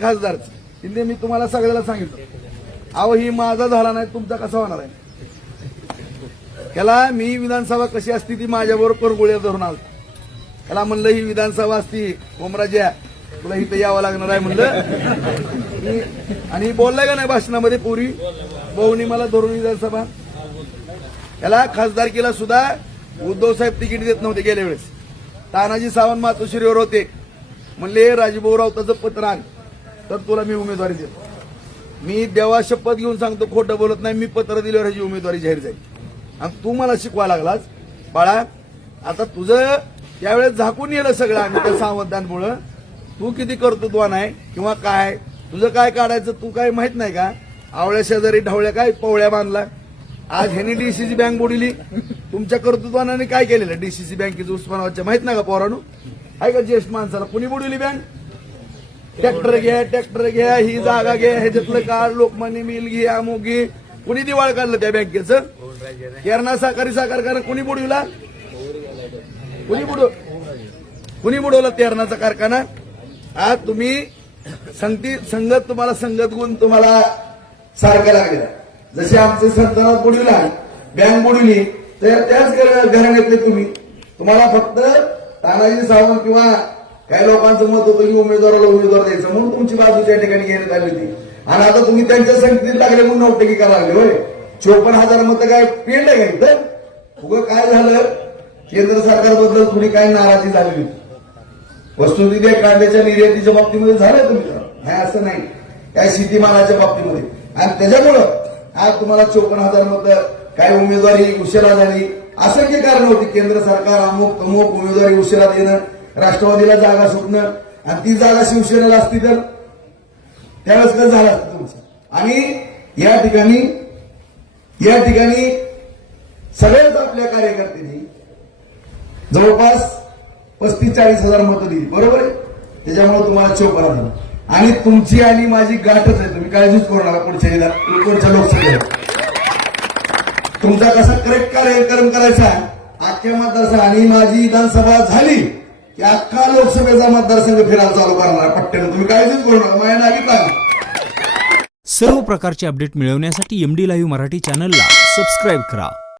खासदारच तिथे मी तुम्हाला सगळ्याला सांगितलं. अहो ही माझा झाला नाही तुमचा कसा होणार आहे? त्याला मी विधानसभा कशी असती ती माझ्याबरोबर करगोळ्या धरून आलता. त्याला म्हणलं ही विधानसभा असती ओमराज्या तुला इथं यावं लागणार आहे म्हणलं. आणि बोललाय का नाही भाषणामध्ये पुरी? भाऊनी मला धरून विधानसभा. याला खासदारकीला सुद्धा उद्धव साहेब तिकीट देत नव्हते गेल्या वेळेस. तानाजी सावंत मातोश्रीवर होते. म्हणले राजभाऊ राऊताचं पत्र आण. तर तुला मी उमेदवारी देतो. मी देवा शपथ घेऊन सांगतो खोटं बोलत नाही मी पत्र दिल्यावर ह्याची उमेदवारी जाहीर जाईल. आणि तू मला शिकवा लागलास. बाळा आता तुझं त्यावेळेस झाकून येलं सगळं आम्ही त्या सावधानमुळं. तू किती कर्तृत्वान आहे किंवा काय? तुझं काय काढायचं तू काय माहीत नाही का? आवळ्या शेजारी ढवळ्या काय पवळ्या बांधला? आज ह्यानी डीसीसी बँक बुडली. तुमच्या कर्तृत्वानाने काय केलेलं? डीसीसी बँकेचं उस्मानाबादच्या माहीत नाही का पोरानू? आहे का ज्येष्ठ माणसाला? कुणी बुडवली बँक ट्रॅक्टर घ्या ट्रॅक्टर घ्या ही जागा घ्या ह्याच्यातलं काढ लोकमान्य मिल घे अमुक घे कुणी दिवाळ काढलं त्या बँकेचं? केरणा सहकारी कारण कुणी बुडविला? कुणी बुडव कुणी बुडवला तेरणाचा कारखाना? आज तुम्ही संगती संगत तुम्हाला संगत गुण तुम्हाला सारखं लागले. जसे आमचे संतानात बुडविला बँक बुडविली तर त्याच घराण्यातले तुम्ही. तुम्हाला फक्त तानाजी सावंत किंवा काही लोकांचं मत होतं की उमेदवाराला उमेदवार द्यायचं? म्हणून तुमची बाजू त्या ठिकाणी घेण्यात आली होती. आणि आता तुम्ही त्यांच्या संगतीत लागले म्हणून नौटकी करायला लागले होय? चोपन्न हजार मतं काय पेंड आहे का इथं? उगं काय झालं? केंद्र सरकारबद्दल थोडी काय नाराजी झाली होती वस्तुस्थिती कांद्याच्या निर्यातीच्या बाबतीमध्ये झालं तुम्ही नाही असं नाही. काय शेतीमालाच्या बाबतीमध्ये. आणि त्याच्यामुळं आज तुम्हाला चोपन्न हजार मत काय उमेदवारी उशिरा झाली? असंख्य कारण होती. केंद्र सरकार अमुक तमुक उमेदवारी उशिरा देणं राष्ट्रवादीला जागा सुटणं आणि ती जागा शिवसेनेला असती तर त्यावेळेस कसं झालं असतं तुमचं? आणि या ठिकाणी या ठिकाणी सगळ्याच आपल्या कार्यकर्त्यांनी जवळपास पस्तीस चाळीस हजार मतं दिली. बरोबर आहे? त्याच्यामुळे तुम्हाला चोपरा झाला आणि तुमची आणि माझी गाठच आहे. तुम्ही काळजीच करू नका पुढच्या पुढच्या लोकसभेला तुमचा कसा करेक्ट कार्यक्रम करायचा आख्या मतदारसंघ आणि माझी विधानसभा झाली. की अख्खा लोकसभेचा मतदारसंघ फिरायला चालू करणार पट्ट्यानं. तुम्ही काळजीच करू नका. माझ्या नागी पाहिजे सर्व प्रकारचे अपडेट मिळवण्यासाठी एम डी लाईव्ह मराठी चॅनलला सबस्क्राईब करा.